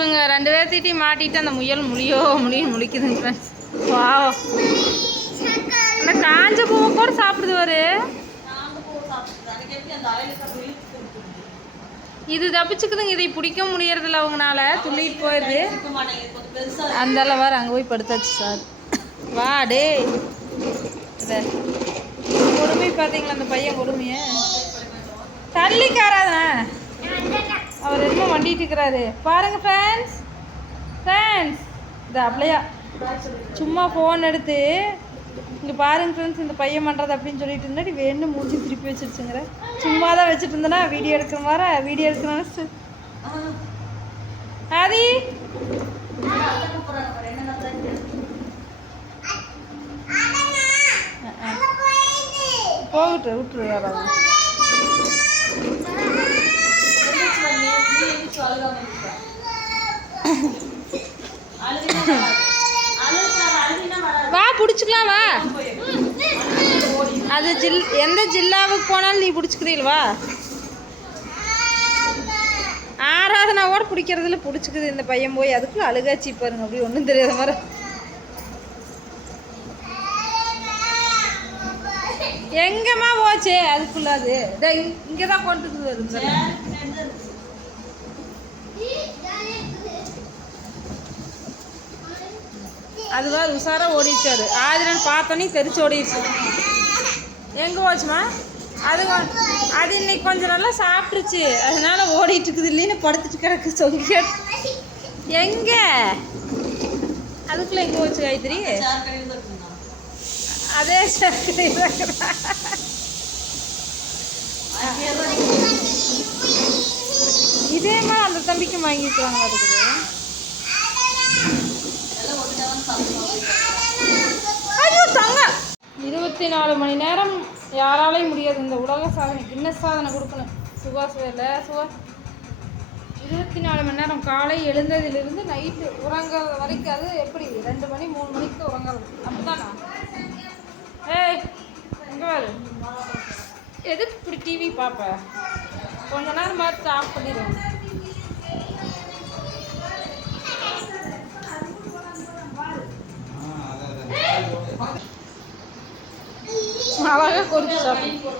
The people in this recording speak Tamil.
இவங்க 2 பேர்த்திட்டையும் மாட்டிட்டு அந்த முயல் முழிக்குதுங்க ஃப்ரெண்ட்ஸ். வாவ், அந்த காஞ்ச பூவை கூட சாப்பிடுது ஒரு. இது தப்பிச்சுக்குதுங்க, இதை பிடிக்க முடியறதில்ல அவங்களால, துள்ளிட்டு போயிடுது. அந்த அளவு அங்கே போய் படுத்தாச்சு சார். வா டே, கொடுமை பார்த்தீங்களா அந்த பையன் கொடுமைய. தள்ளிக்காராதா அவர் என்ன வண்டிட்டு இருக்கிறாரு பாருங்க ஃப்ரெண்ட்ஸ். இது அப்படியா சும்மா ஃபோன் எடுத்து இங்கே பாருங்க ஃப்ரெண்ட்ஸ், இந்த பையன் பண்ணுறது அப்படின்னு சொல்லிட்டு இருந்தாடி வேணும் மூஞ்சி திருப்பி வச்சுருச்சுங்கிற. சும்மா தான் வச்சுட்டு இருந்தேன்னா வீடியோ எடுக்கிற மாதிரி வீடியோ எடுக்கணும்னு ஆதி போகட்டு விட்டுரு வராது. வா பிடிச்சிக்கலாம் வா. அது எந்த ஜில்லாவுக்கு போனாலும் நீ பிடிச்சிக்கிறீல்வா. ஆராதனாவோட பிடிக்கிறதுல பிடிச்சிக்குது இந்த பையன் போய். அதுக்குள்ள அழுகாச்சி பாருங்க, அப்படி ஒன்றும் தெரியாத மாதிரி. எங்கம்மா போச்சு அதுக்குள்ள? அது இங்கே தான் கொண்டு வருது. அதுவா உஷாராக ஓடிச்சாரு. ஆதிரன் பார்த்தோன்னே தெரிச்சு ஓடிடுச்சு. எங்கே போச்சுமா? அது இன்னைக்கு கொஞ்சம் நல்லா சாப்பிட்டுருச்சு, அதனால ஓடிட்டு இருக்குது. இல்லைன்னு படுத்துட்டு கிடக்கு சொங்க. எங்கே அதுக்குள்ளே எங்கே போச்சு காயத்ரி? அதே இதே மாதிரி அந்த தம்பிக்கு வாங்கிக்கிறாங்க. இருக்குது 24 மணி நேரம் யாராலையும் முடியாது. இந்த உலக சாதனை கின்னஸ் சாதனை கொடுக்கணும். சுகாஸ் வேலை 24 மணி நேரம் காலை எழுந்ததிலிருந்து நைட்டு உறங்குற வரைக்கும். அது எப்படி 2 மணி 3 மணிக்கு உறங்குறது அப்படிதானா? ஏய் எங்கே வேறு எதுக்கு இப்படி டிவி பார்ப்ப? கொஞ்ச நேரம் பார்த்து ஆஃப் பண்ணிடுவேன். அழகாக குறிச்சு சாப்பிடும்.